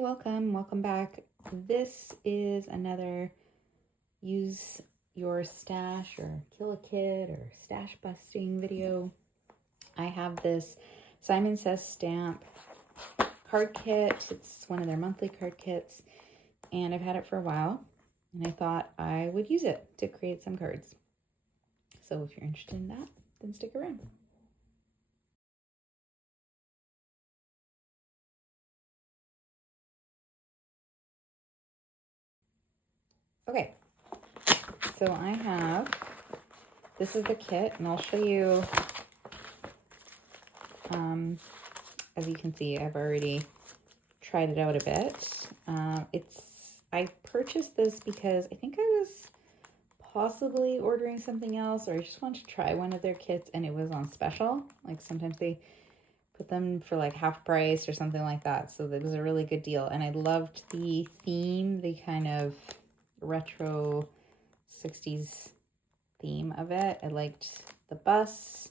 welcome back. This is another use your stash or kill a kid or stash busting video. I have this Simon Says Stamp card kit. It's one of their monthly card kits, and I've had it for a while, and I thought I would use it to create some cards. So if you're interested in that, then stick around. Okay, so this is the kit, and I'll show you, as you can see, I've already tried it out a bit. I purchased this because I think I was possibly ordering something else, or I just wanted to try one of their kits and it was on special. Like sometimes they put them for like half price or something like that. So it was a really good deal. And I loved the theme, the kind of retro 60s theme of it. I liked the bus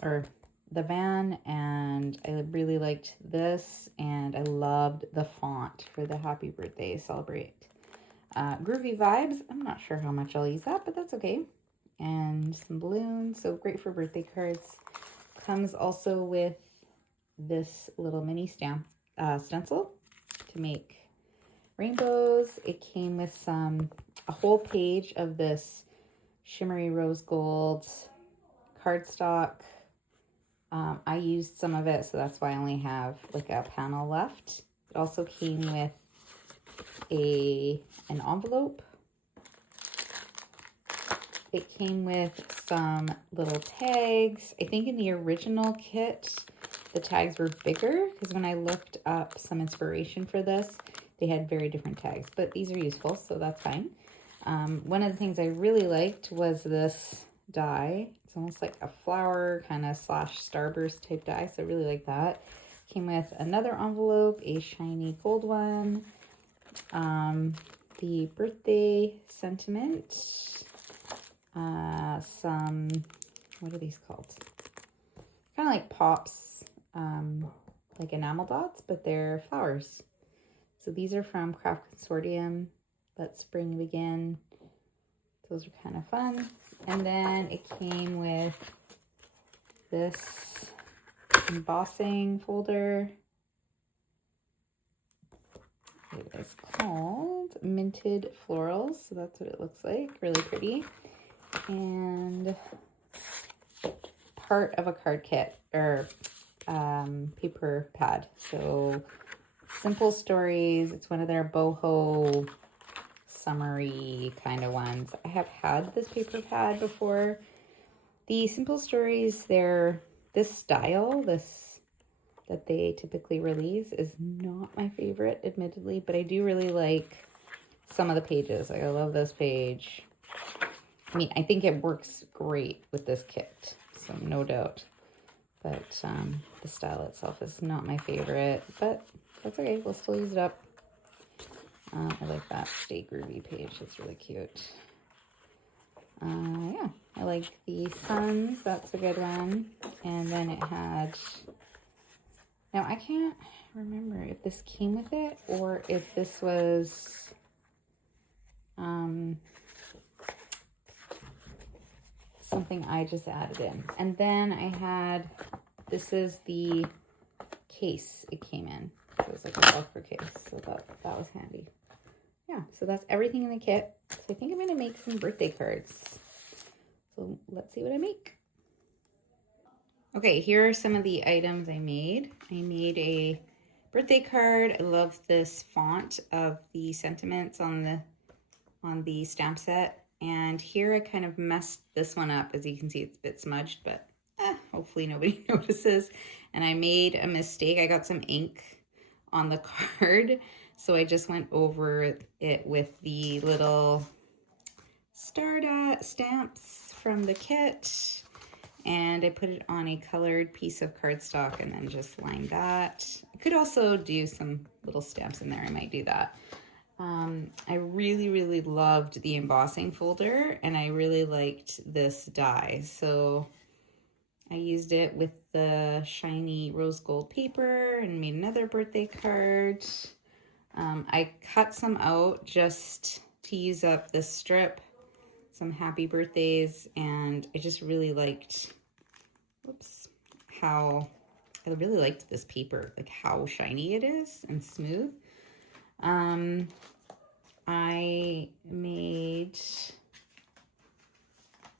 or the van, and I really liked this, and I loved the font for the happy birthday celebrate. Groovy vibes. I'm not sure how much I'll use that, but that's okay. And some balloons, so great for birthday cards. Comes also with this little mini stencil to make rainbows. It came with a whole page of this shimmery rose gold cardstock. I used some of it, so that's why I only have like a panel left. It also came with an envelope. It came with some little tags. I think in the original kit, the tags were bigger because when I looked up some inspiration for this, they had very different tags, but these are useful, so that's fine. One of the things I really liked was this die. It's almost like a flower kind of / starburst type die, so I really like that. Came with another envelope, a shiny gold one, the birthday sentiment, some, what are these called? Kind of like pops, like enamel dots, but they're flowers. So these are from Craft Consortium. Let Spring Begin. Those are kind of fun. And then it came with this embossing folder. It is called Minted Florals. So that's what it looks like. Really pretty. And part of a card kit or paper pad. So Simple Stories. It's one of their boho summery kind of ones. I have had this paper pad before. The Simple Stories, this style, that they typically release is not my favorite, admittedly, but I do really like some of the pages. Like I love this page. I mean, I think it works great with this kit, so no doubt. But the style itself is not my favorite, but that's okay. We'll still use it up. I like that Stay Groovy page. It's really cute. Yeah, I like the suns. That's a good one. And then it had... Now, I can't remember if this came with it or if this was... something I just added in. And then I had... This is the case it came in. It was like a Velcro case, so that was handy. Yeah, so that's everything in the kit. So I think I'm going to make some birthday cards. So let's see what I make. Okay, here are some of the items I made. I made a birthday card. I love this font of the sentiments on the stamp set. And here I kind of messed this one up. As you can see, it's a bit smudged, but hopefully nobody notices. And I made a mistake. I got some ink on the card. So I just went over it with the little stamps from the kit, and I put it on a colored piece of cardstock and then just lined that. I could also do some little stamps in there. I might do that. I really, really loved the embossing folder, and I really liked this die. So I used it with the shiny rose gold paper and made another birthday card. I cut some out just to use up this strip, some happy birthdays, and I just really liked, I really liked this paper, like how shiny it is and smooth. I made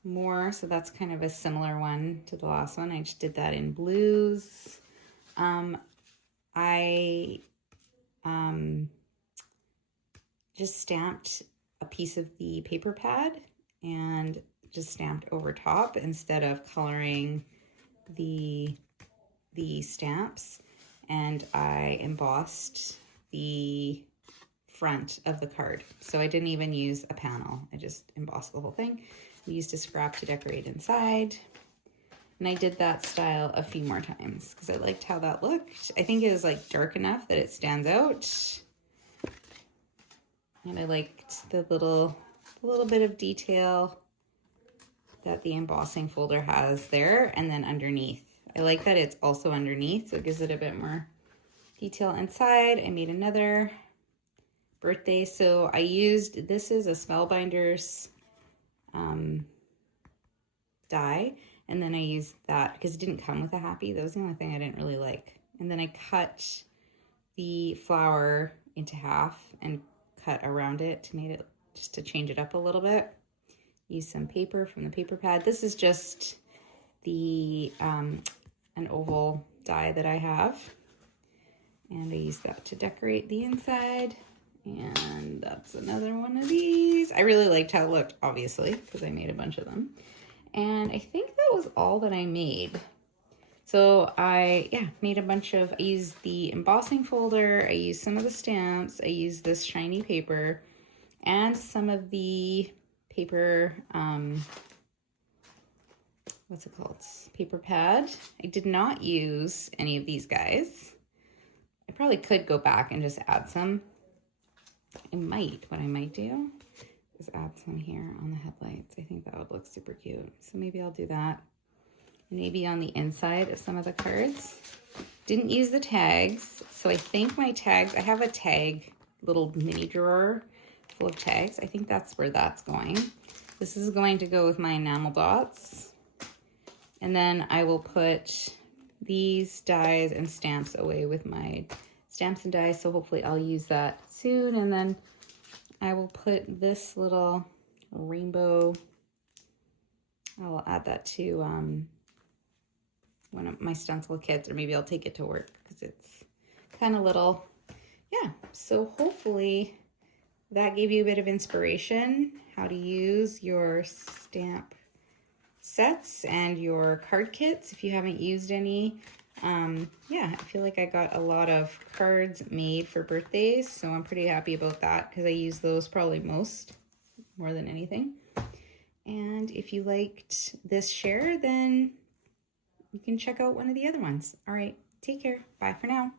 more, so that's kind of a similar one to the last one. I just did that in blues. I just stamped a piece of the paper pad and just stamped over top instead of coloring the stamps, and I embossed the front of the card. So I didn't even use a panel. I just embossed the whole thing. I used a scrap to decorate inside. And I did that style a few more times because I liked how that looked. I think it was like dark enough that it stands out. And I liked the little bit of detail that the embossing folder has there. And then underneath, I like that it's also underneath, so it gives it a bit more detail inside. I made another birthday. So I used, this is a Spellbinders die. And then I used that because it didn't come with a happy. That was the only thing I didn't really like. And then I cut the flower into half and cut around it to make it, just to change it up a little bit. Use some paper from the paper pad. This is just the an oval die that I have. And I use that to decorate the inside. And that's another one of these. I really liked how it looked, obviously, because I made a bunch of them. And I think that was all that I made. So I made a bunch of, I used the embossing folder, I used some of the stamps, I used this shiny paper, and some of the paper, what's it called? Paper pad. I did not use any of these guys. I probably could go back and just add some. What I might do is add some here on the headlights. I think that would look super cute. So maybe I'll do that. Maybe on the inside of some of the cards. Didn't use the tags. So I think my tags, I have a tag little mini drawer full of tags. I think that's where that's going. This is going to go with my enamel dots. And then I will put these dies and stamps away with my stamps and dies. So hopefully I'll use that soon. And then I will put this little rainbow, I will add that to one of my stencil kits, or maybe I'll take it to work because it's kind of little. Yeah, so hopefully that gave you a bit of inspiration how to use your stamp sets and your card kits if you haven't used any. Yeah, I feel like I got a lot of cards made for birthdays, so I'm pretty happy about that because I use those probably more than anything. And if you liked this share, then you can check out one of the other ones. All right, take care. Bye for now.